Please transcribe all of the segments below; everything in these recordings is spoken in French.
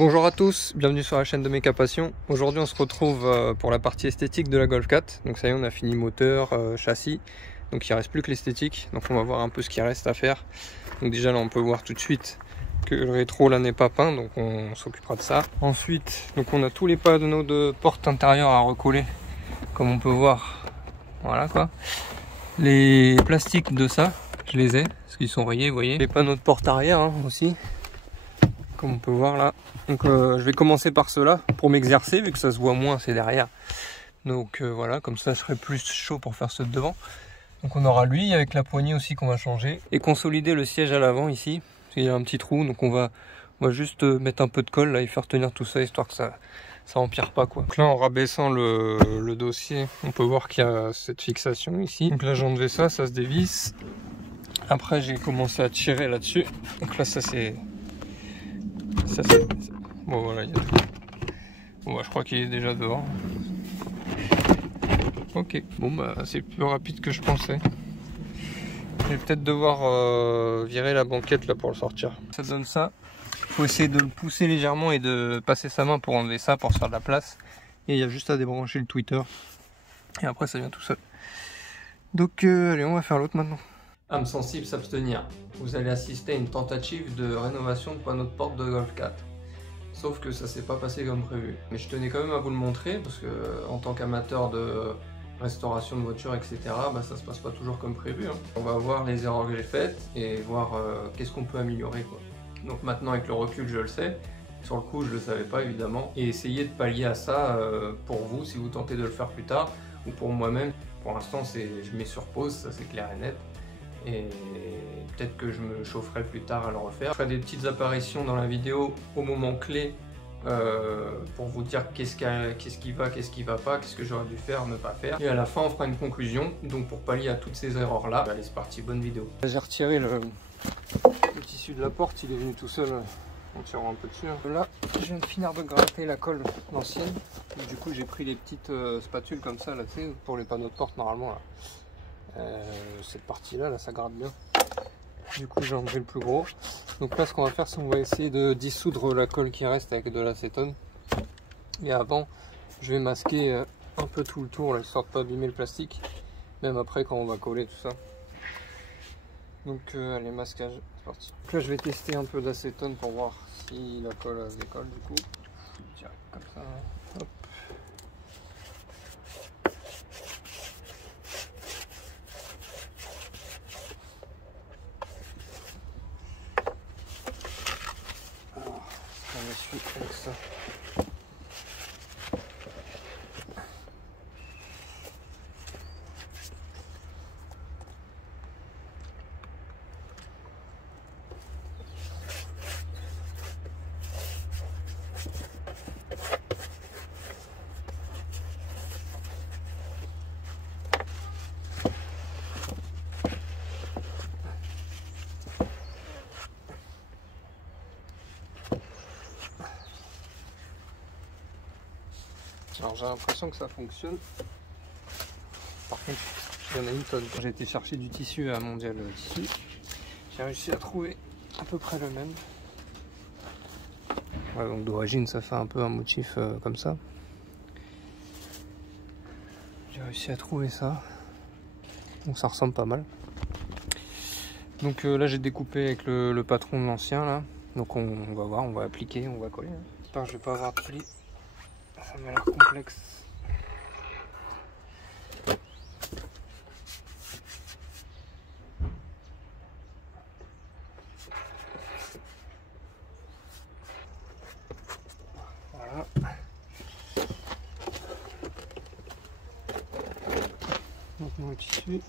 Bonjour à tous, bienvenue sur la chaîne de Méca Passion. Aujourd'hui on se retrouve pour la partie esthétique de la Golf 4. Donc ça y est, on a fini moteur, châssis. Donc il ne reste plus que l'esthétique. Donc on va voir un peu ce qu'il reste à faire. Donc déjà là on peut voir tout de suite que le rétro là n'est pas peint. Donc on s'occupera de ça. Ensuite, donc on a tous les panneaux de porte intérieure à recoller. Comme on peut voir. Voilà quoi. Les plastiques de ça, je les ai. Parce qu'ils sont rayés, vous voyez. Les panneaux de porte arrière hein, aussi. Comme on peut voir là. Donc je vais commencer par ceux-là pour m'exercer vu que ça se voit moins, c'est derrière. Donc voilà, comme ça je serai plus chaud pour faire ceux de devant. Donc on aura lui avec la poignée aussi qu'on va changer. Et consolider le siège à l'avant ici. Il y a un petit trou, donc on va juste mettre un peu de colle là et faire tenir tout ça histoire que ça empire pas quoi. Donc là en rabaissant le dossier, on peut voir qu'il y a cette fixation ici. Donc là j'ai enlevé ça se dévisse. Après j'ai commencé à tirer là-dessus. Donc là ça c'est... Bon voilà, bon, bah, je crois qu'il est déjà dehors. Ok, bon bah c'est plus rapide que je pensais. Je vais peut-être devoir virer la banquette là pour le sortir. Ça donne ça. Il faut essayer de le pousser légèrement et de passer sa main pour enlever ça, pour se faire de la place. Et il y a juste à débrancher le tweeter. Et après ça vient tout seul. Donc allez, on va faire l'autre maintenant. Âme sensible, s'abstenir. Vous allez assister à une tentative de rénovation de panneaux de porte de Golf 4. Sauf que ça s'est pas passé comme prévu. Mais je tenais quand même à vous le montrer parce que en tant qu'amateur de restauration de voitures, etc., bah, ça se passe pas toujours comme prévu. Hein. On va voir les erreurs que j'ai faites et voir qu'est-ce qu'on peut améliorer, quoi. Donc maintenant avec le recul je le sais. Sur le coup je le savais pas évidemment. Et essayer de pallier à ça pour vous si vous tentez de le faire plus tard ou pour moi-même. Pour l'instant je mets sur pause, ça c'est clair et net. Et peut-être que je me chaufferai plus tard à le refaire. Je ferai des petites apparitions dans la vidéo au moment clé pour vous dire qu'est-ce qui va, qu'est-ce qui va pas, qu'est-ce que j'aurais dû faire, ne pas faire. Et à la fin on fera une conclusion, donc pour pallier à toutes ces erreurs là. Allez c'est parti, bonne vidéo. J'ai retiré le tissu de la porte, il est venu tout seul en tirant un peu dessus. Là je viens de finir de gratter la colle l'ancienne. Du coup j'ai pris les petites spatules comme ça là, tu sais, pour les panneaux de porte normalement là. Cette partie là, ça gratte bien. Du coup j'ai enlevé le plus gros. Donc là ce qu'on va faire c'est qu'on va essayer de dissoudre la colle qui reste avec de l'acétone. Et avant je vais masquer un peu tout le tour là, histoire de pas abîmer le plastique. Même après quand on va coller tout ça. Donc allez, masquage, c'est parti. Donc là je vais tester un peu d'acétone pour voir si la colle se décolle du coup. Direct comme ça. Hop. On essuie avec ça. Alors j'ai l'impression que ça fonctionne. Par contre, il y en a une tonne. Quand j'ai été chercher du tissu à Mondial Tissu, j'ai réussi à trouver à peu près le même. Ouais, donc d'origine ça fait un peu un motif comme ça. J'ai réussi à trouver ça. Donc ça ressemble pas mal. Donc là j'ai découpé avec le patron de l'ancien là. Donc on va voir, on va appliquer, on va coller. J'espère que je vais pas avoir de plis. Ça m'a l'air complexe. Voilà. Donc mon tissu.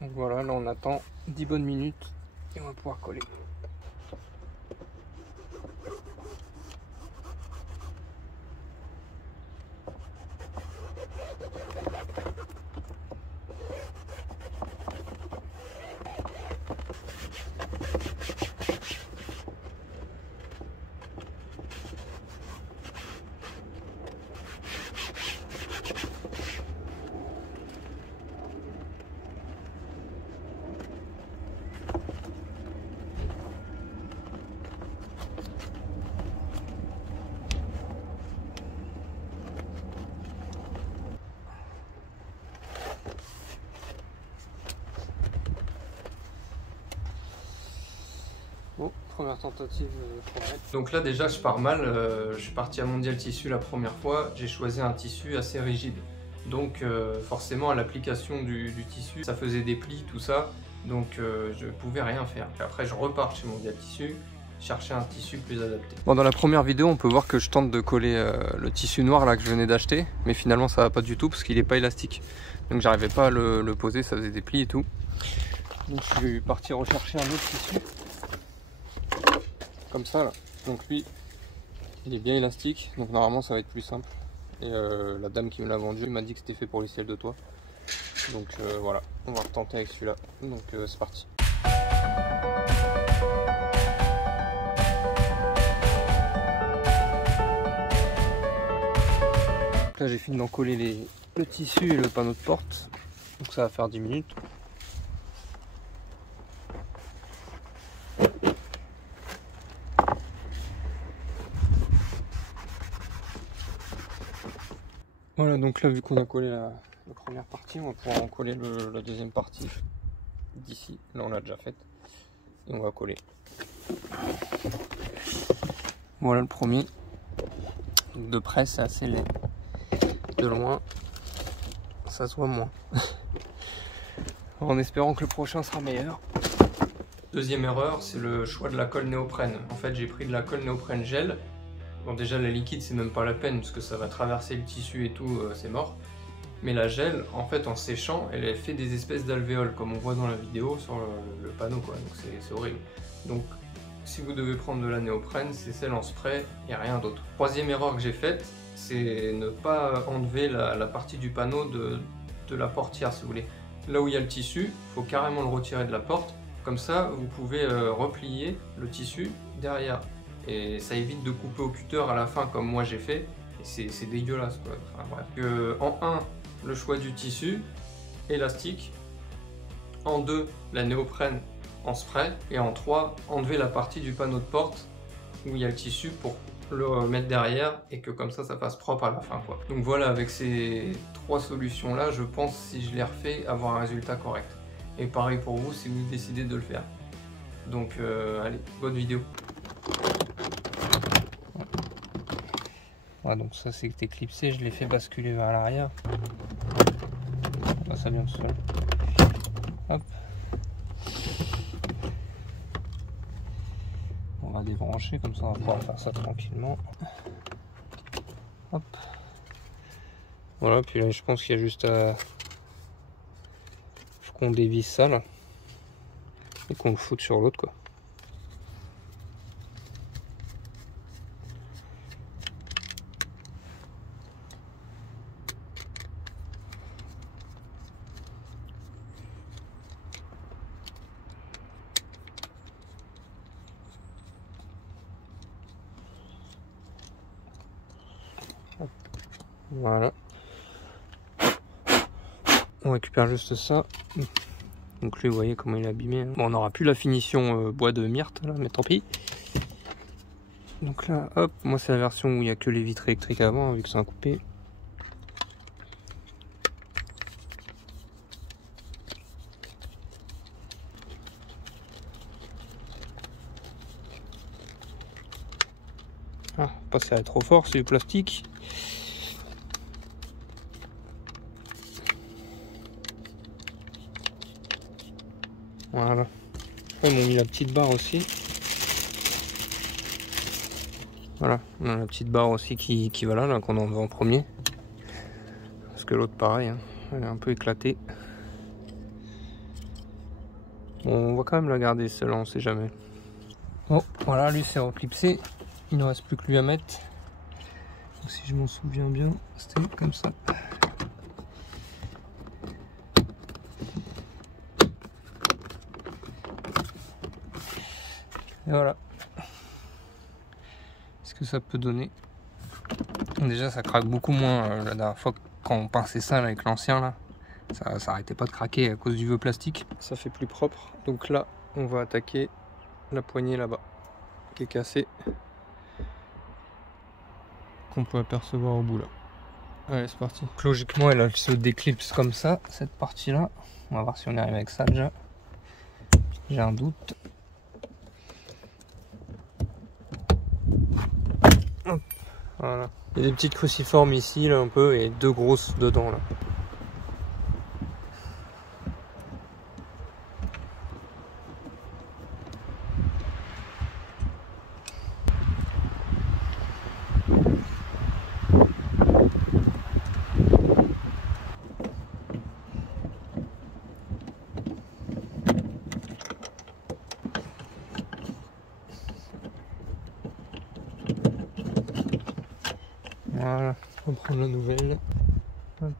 Donc voilà, là on attend 10 bonnes minutes et on va pouvoir coller. Première tentative correcte. Donc là déjà je pars mal, je suis parti à Mondial Tissu la première fois, j'ai choisi un tissu assez rigide. Donc forcément à l'application du tissu, ça faisait des plis, tout ça, donc je pouvais rien faire. Après je repars chez Mondial Tissu, chercher un tissu plus adapté. Bon, dans la première vidéo on peut voir que je tente de coller le tissu noir là que je venais d'acheter, mais finalement ça va pas du tout parce qu'il est pas élastique. Donc j'arrivais pas à le poser, ça faisait des plis et tout. Donc je suis parti rechercher un autre tissu. Comme ça là. Donc lui il est bien élastique, donc normalement ça va être plus simple. Et la dame qui me l'a vendu m'a dit que c'était fait pour les ciels de toit. Donc voilà, on va retenter avec celui-là. Donc c'est parti. Là j'ai fini d'en coller le tissu et le panneau de porte. Donc ça va faire 10 minutes. Voilà, donc là vu qu'on a collé la première partie, on va pouvoir en coller la deuxième partie d'ici. Là on l'a déjà faite. Et on va coller. Voilà le premier. Donc de près c'est assez laid. De loin, ça se voit moins. En espérant que le prochain sera meilleur. Deuxième erreur, c'est le choix de la colle néoprène. En fait j'ai pris de la colle néoprène gel. Bon déjà la liquide c'est même pas la peine parce que ça va traverser le tissu et tout, c'est mort. Mais la gel, en fait en séchant, elle fait des espèces d'alvéoles comme on voit dans la vidéo sur le panneau quoi, donc c'est horrible. Donc si vous devez prendre de la néoprène, c'est celle en spray et rien d'autre. Troisième erreur que j'ai faite, c'est ne pas enlever la partie du panneau de la portière si vous voulez. Là où il y a le tissu, il faut carrément le retirer de la porte, comme ça vous pouvez replier le tissu derrière. Et ça évite de couper au cutter à la fin comme moi j'ai fait, et c'est dégueulasse quoi. Enfin, bref. En 1, le choix du tissu, élastique. En 2, la néoprène en spray. Et en 3, enlever la partie du panneau de porte où il y a le tissu pour le mettre derrière et que comme ça fasse propre à la fin quoi. Donc voilà, avec ces 3 solutions là, je pense si je les refais avoir un résultat correct. Et pareil pour vous si vous décidez de le faire. Donc allez, bonne vidéo. Voilà, donc ça c'est éclipsé, je l'ai fait basculer vers l'arrière. Là ça vient tout seul. Hop. On va débrancher, comme ça on va pouvoir faire ça tranquillement. Hop. Voilà, puis là je pense qu'il y a juste à... Faut qu'on dévisse ça là. Et qu'on le foute sur l'autre quoi. Voilà. On récupère juste ça. Donc lui, vous voyez comment il est abîmé. Hein. Bon, on n'aura plus la finition bois de myrte, là, mais tant pis. Donc là, hop, moi c'est la version où il n'y a que les vitres électriques avant, hein, vu que c'est un coupé. Ah, pas serré trop fort, c'est du plastique. Voilà. Après, ils m'ont mis la petite barre aussi. Voilà, on a la petite barre aussi qui va là qu'on enlève en premier. Parce que l'autre, pareil, hein, elle est un peu éclatée. Bon, on va quand même la garder, celle-là, on sait jamais. Bon, voilà, lui c'est reclipsé. Il ne reste plus que lui à mettre. Donc, si je m'en souviens bien, c'était comme ça. Et voilà ce que ça peut donner. Déjà ça craque beaucoup moins la dernière fois quand on pinçait ça là, avec l'ancien là. Ça arrêtait pas de craquer à cause du vieux plastique. Ça fait plus propre. Donc là on va attaquer la poignée là-bas qui est cassée. Qu'on peut apercevoir au bout là. Allez c'est parti. Donc, logiquement elle se déclipse comme ça, cette partie là. On va voir si on arrive avec ça déjà. J'ai un doute. Il y a des petites cruciformes ici, là, un peu, et 2 grosses dedans, là. Voilà, on va prendre la nouvelle. Hop.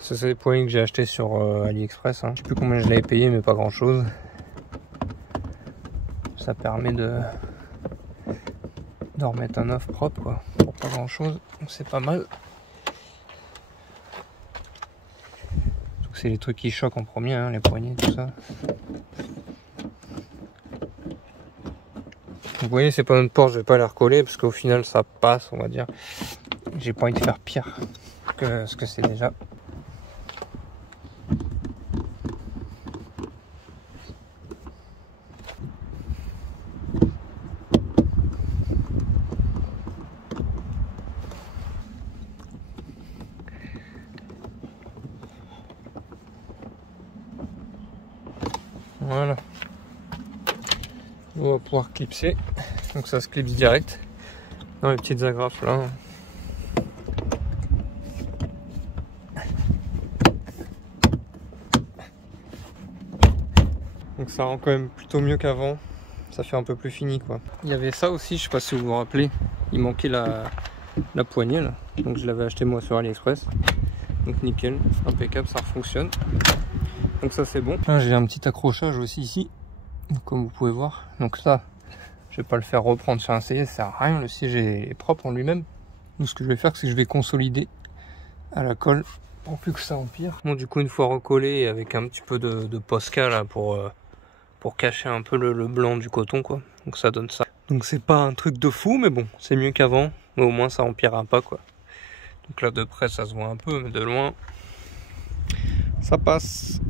Ça, c'est des poignées que j'ai acheté sur AliExpress. Hein. Je sais plus combien je l'avais payé, mais pas grand chose. Ça permet de remettre un œuf propre, quoi, pour pas grand chose. Donc c'est pas mal. C'est les trucs qui choquent en premier, hein, les poignées, tout ça. Vous voyez, c'est pas une porte, je vais pas la recoller parce qu'au final ça passe, on va dire. J'ai pas envie de faire pire que ce que c'est déjà. Voilà. On va pouvoir clipser. Donc ça se clipse direct dans les petites agrafes là. Donc ça rend quand même plutôt mieux qu'avant. Ça fait un peu plus fini, quoi. Il y avait ça aussi, je sais pas si vous vous rappelez. Il manquait la poignée là. Donc je l'avais acheté moi sur AliExpress. Donc nickel, impeccable, ça fonctionne. Donc ça c'est bon. Là j'ai un petit accrochage aussi ici, comme vous pouvez voir. Donc ça, je vais pas le faire reprendre sur un siège, ça sert à rien. Le siège est propre en lui-même. Donc ce que je vais faire, c'est que je vais consolider à la colle pour plus que ça empire. Bon, du coup, une fois recollé avec un petit peu de Posca là pour cacher un peu le blanc du coton, quoi. Donc ça donne ça. Donc c'est pas un truc de fou, mais bon, c'est mieux qu'avant. Mais au moins ça empirera pas, quoi. Donc là de près ça se voit un peu, mais de loin ça passe.